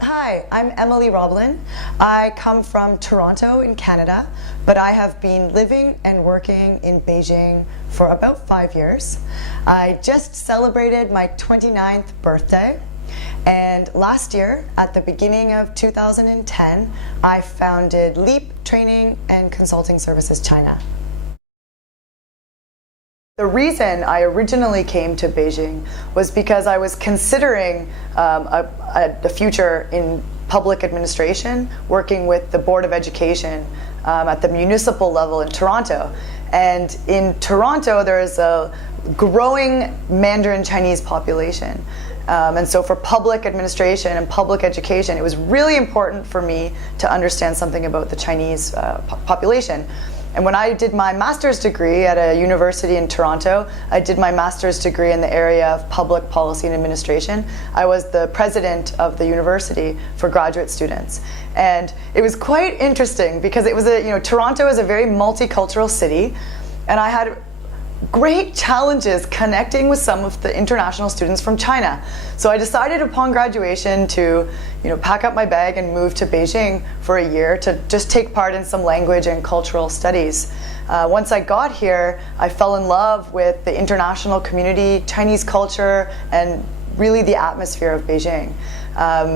Hi, I'm Emily Roblin. I come from Toronto in Canada, but I have been living and working in Beijing for about 5 years. I just celebrated my 29th birthday, and last year, at the beginning of 2010, I founded LEAP Training and Consulting Services China. The reason I originally came to Beijing was because I was considering a future in public administration, working with the Board of Education at the municipal level in Toronto. And in Toronto, there is a growing Mandarin Chinese population. And so for public administration and public education, it was really important for me to understand something about the Chinese population. And when I did my master's degree at a university in Toronto, I did my master's degree in the area of public policy and administration. I was the president of the university for graduate students. And it was quite interesting because it was Toronto is a very multicultural city, and I had great challenges connecting with some of the international students from China. So I decided upon graduation to pack up my bag and move to Beijing for a year to just take part in some language and cultural studies. Once I got here, I fell in love with the international community, Chinese culture, and really the atmosphere of Beijing.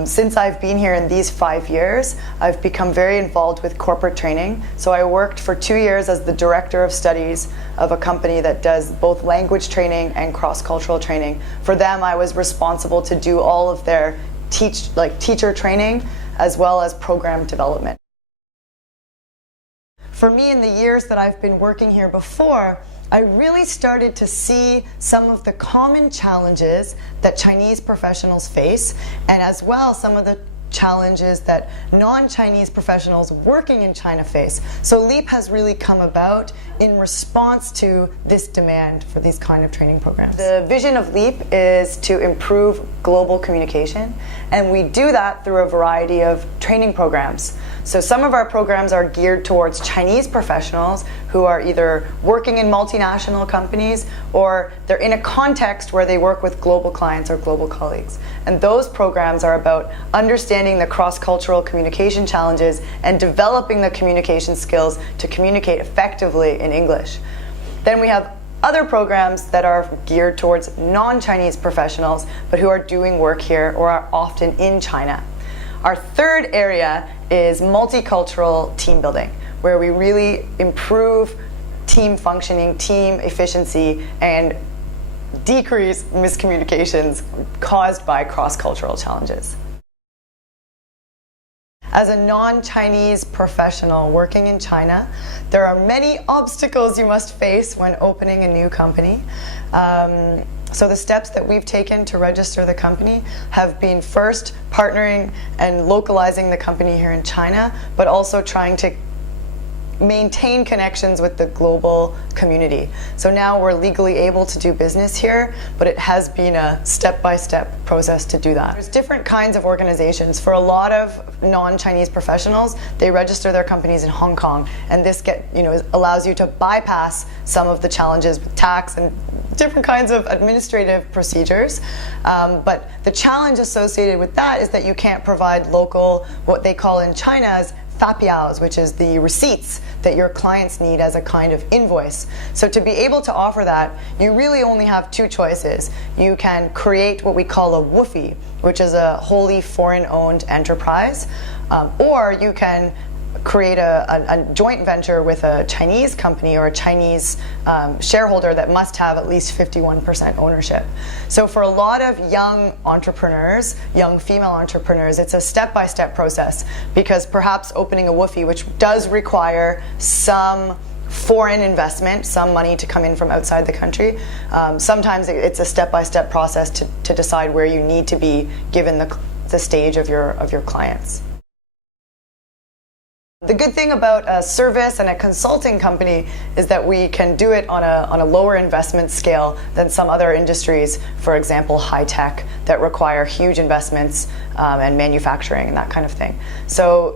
Since I've been here in these 5 years, I've become very involved with corporate training. So I worked for 2 years as the director of studies of a company that does both language training and cross-cultural training. For them, I was responsible to do all of their teacher training as well as program development. For me, in the years that I've been working here before, I really started to see some of the common challenges that Chinese professionals face, and as well some of the challenges that non-Chinese professionals working in China face. So LEAP has really come about in response to this demand for these kind of training programs. The vision of LEAP is to improve global communication, and we do that through a variety of training programs. So some of our programs are geared towards Chinese professionals who are either working in multinational companies or they're in a context where they work with global clients or global colleagues. And those programs are about understanding the cross-cultural communication challenges and developing the communication skills to communicate effectively in English. Then we have other programs that are geared towards non-Chinese professionals but who are doing work here or are often in China. Our third area is multicultural team building, where we really improve team functioning, team efficiency, and decrease miscommunications caused by cross-cultural challenges. As a non-Chinese professional working in China, there are many obstacles you must face when opening a new company. So the steps that we've taken to register the company have been first partnering and localizing the company here in China, but also trying to maintain connections with the global community. So now we're legally able to do business here, but it has been a step-by-step process to do that. There's different kinds of organizations. For a lot of non-Chinese professionals, they register their companies in Hong Kong, and this allows you to bypass some of the challenges with tax and different kinds of administrative procedures. But the challenge associated with that is that you can't provide local, what they call in China as fapiaos, which is the receipts that your clients need as a kind of invoice. So to be able to offer that, you really only have two choices. You can create what we call a WFOE, which is a wholly foreign-owned enterprise, or you can create a joint venture with a Chinese company or a Chinese shareholder that must have at least 51% ownership. So for a lot of young entrepreneurs, young female entrepreneurs, it's a step-by-step process, because perhaps opening a WFOE, which does require some foreign investment, some money to come in from outside the country, sometimes it's a step-by-step process to decide where you need to be given the stage of your clients. the good thing about a service and a consulting company is that we can do it on a lower investment scale than some other industries, for example, high tech, that require huge investments and manufacturing and that kind of thing. So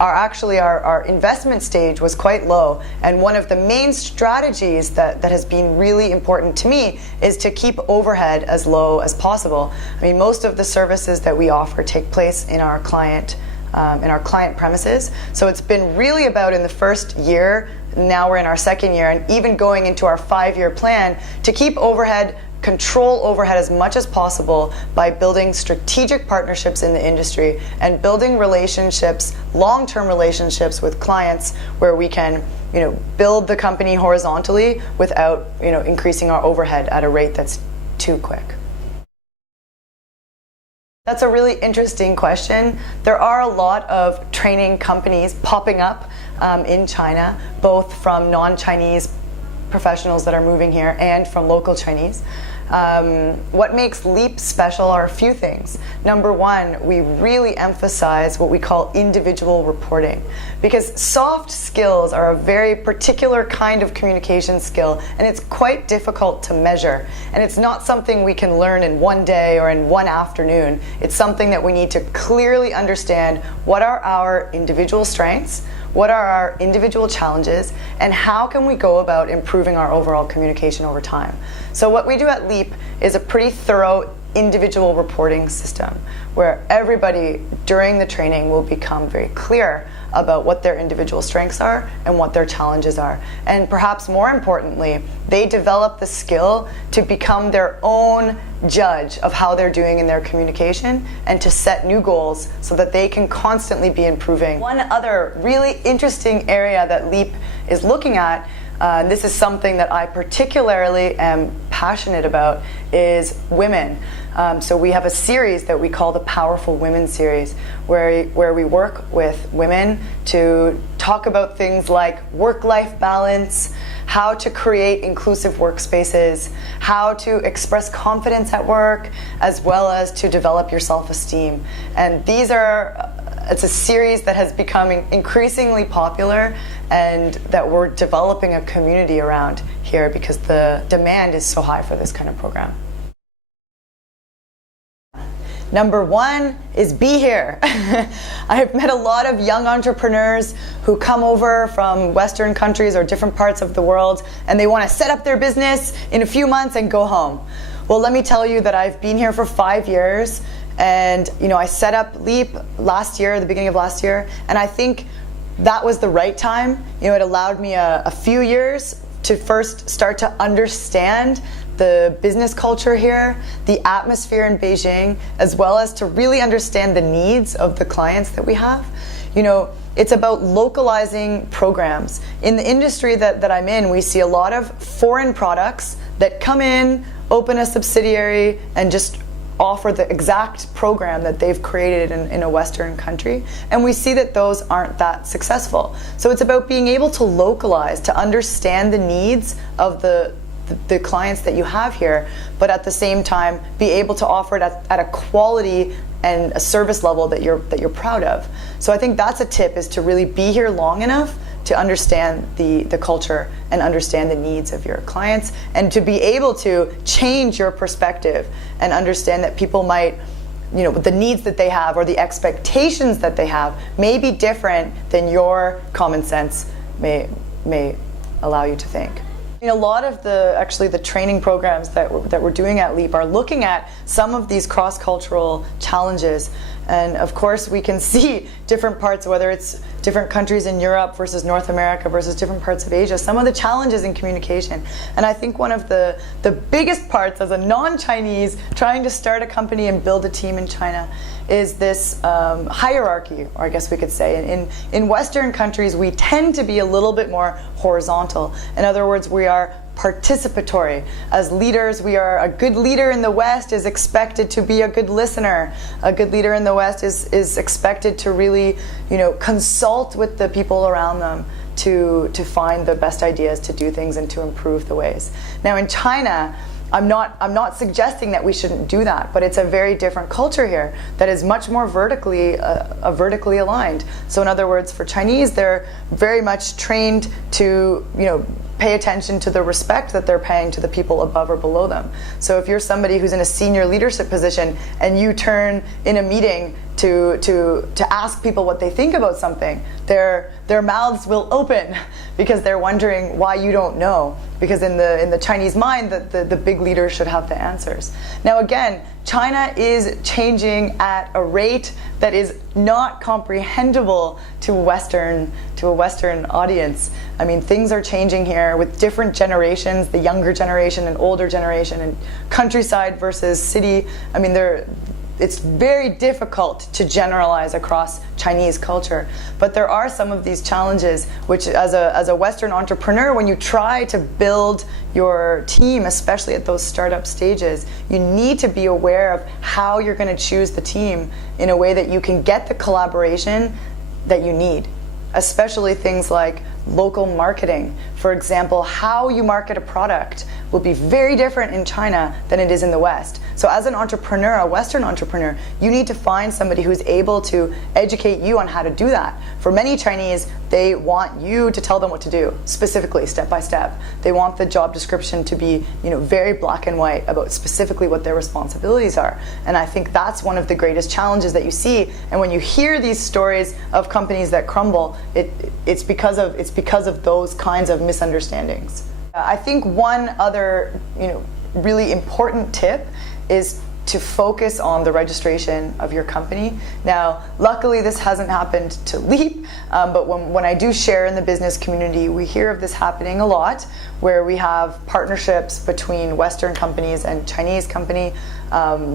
our investment stage was quite low, and one of the main strategies that has been really important to me is to keep overhead as low as possible. I mean, most of the services that we offer take place in our client premises. So it's been really about, in the first year, now we're in our second year, and even going into our 5-year plan, to keep control overhead as much as possible by building strategic partnerships in the industry and building relationships, long-term relationships with clients, where we can, build the company horizontally without, increasing our overhead at a rate that's too quick. That's a really interesting question. There are a lot of training companies popping up in China, both from non-Chinese professionals that are moving here and from local Chinese. What makes LEAP special are a few things. Number one, we really emphasize what we call individual reporting, because soft skills are a very particular kind of communication skill, and it's quite difficult to measure. And it's not something we can learn in one day or in one afternoon. It's something that we need to clearly understand: what are our individual strengths, what are our individual challenges, and how can we go about improving our overall communication over time. So what we do at LEAP is a pretty thorough individual reporting system, where everybody during the training will become very clear about what their individual strengths are and what their challenges are. And perhaps more importantly, they develop the skill to become their own judge of how they're doing in their communication, and to set new goals so that they can constantly be improving. One other really interesting area that LEAP is looking at, this is something that I particularly am passionate about, is women. So we have a series that we call the Powerful Women series, where we work with women to talk about things like work-life balance, how to create inclusive workspaces, how to express confidence at work, as well as to develop your self-esteem. And it's a series that has become increasingly popular, and that we're developing a community around here because the demand is so high for this kind of program. Number one is be here. I've met a lot of young entrepreneurs who come over from Western countries or different parts of the world, and they want to set up their business in a few months and go home. Well, let me tell you that I've been here for 5 years, and I set up LEAP the beginning of last year, and I think that was the right time. It allowed me a few years to first start to understand the business culture here, the atmosphere in Beijing, as well as to really understand the needs of the clients that we have. It's about localizing programs. In the industry that I'm in, we see a lot of foreign products that come in, open a subsidiary, and just offer the exact program that they've created in a Western country, and we see that those aren't that successful. So it's about being able to localize, to understand the needs of the clients that you have here, but at the same time be able to offer it at a quality and a service level that you're proud of. So I think that's a tip, is to really be here long enough to understand the culture and understand the needs of your clients, and to be able to change your perspective and understand that people might, the needs that they have or the expectations that they have may be different than your common sense may allow you to think. A lot of the training programs that we're doing at LEAP are looking at some of these cross-cultural challenges. And of course, we can see different parts, whether it's different countries in Europe versus North America versus different parts of Asia, some of the challenges in communication. And I think one of the biggest parts as a non-Chinese trying to start a company and build a team in China is this hierarchy, or I guess we could say. In Western countries, we tend to be a little bit more horizontal. In other words, we are participatory. As leaders, a good leader in the West is expected to be a good listener. A good leader in the West is expected to really, consult with the people around them to find the best ideas to do things and to improve the ways. Now in China, I'm not suggesting that we shouldn't do that, but it's a very different culture here that is much more vertically aligned. So in other words, for Chinese, they're very much trained to, pay attention to the respect that they're paying to the people above or below them. So if you're somebody who's in a senior leadership position and you turn in a meeting to ask people what they think about something, their mouths will open because they're wondering why you don't know. Because in the Chinese mind, the big leader should have the answers. Now again, China is changing at a rate that is not comprehensible to a Western audience. I mean, things are changing here with different generations, the younger generation and older generation, and countryside versus city. I mean, it's very difficult to generalize across Chinese culture, but there are some of these challenges which, as a Western entrepreneur, when you try to build your team, especially at those startup stages, you need to be aware of how you're going to choose the team in a way that you can get the collaboration that you need, especially things like local marketing. For example, how you market a product will be very different in China than it is in the West. So as an entrepreneur, a Western entrepreneur, you need to find somebody who's able to educate you on how to do that. For many Chinese, they want you to tell them what to do, specifically, step by step. They want the job description to be, very black and white about specifically what their responsibilities are. And I think that's one of the greatest challenges that you see. And when you hear these stories of companies that crumble, it's because of those kinds of misunderstandings. I think one other, really important tip is to focus on the registration of your company. Now, luckily this hasn't happened to Leap, but when I do share in the business community, we hear of this happening a lot, where we have partnerships between Western companies and Chinese company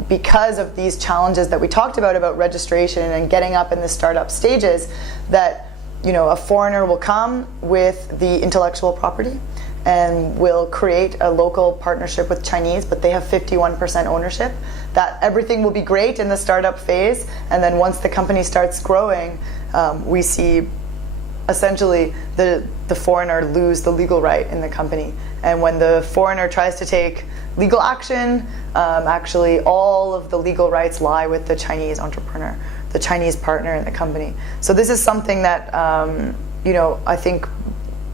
because of these challenges that we talked about registration and getting up in the startup stages, that a foreigner will come with the intellectual property and will create a local partnership with Chinese, but they have 51% ownership. That everything will be great in the startup phase, and then once the company starts growing, we see essentially the foreigner lose the legal right in the company. And when the foreigner tries to take legal action, actually all of the legal rights lie with the Chinese entrepreneur, the Chinese partner in the company. So this is something that I think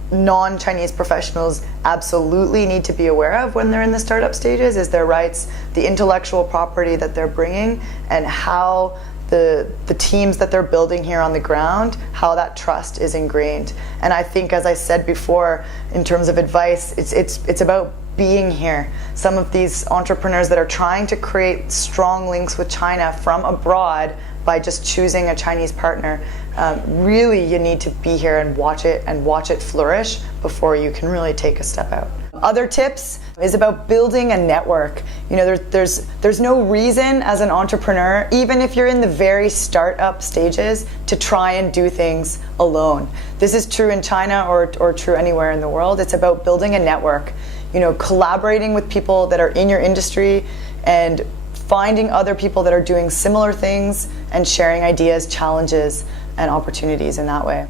non-Chinese professionals absolutely need to be aware of when they're in the startup stages, is their rights, the intellectual property that they're bringing, and how the teams that they're building here on the ground, how that trust is ingrained. And I think, as I said before, in terms of advice, it's about being here. Some of these entrepreneurs that are trying to create strong links with China from abroad by just choosing a Chinese partner, really you need to be here and watch it flourish before you can really take a step out. Other tips is about building a network. There's no reason as an entrepreneur, even if you're in the very startup stages, to try and do things alone. This is true in China or true anywhere in the world. It's about building a network, collaborating with people that are in your industry and finding other people that are doing similar things and sharing ideas, challenges, and opportunities in that way.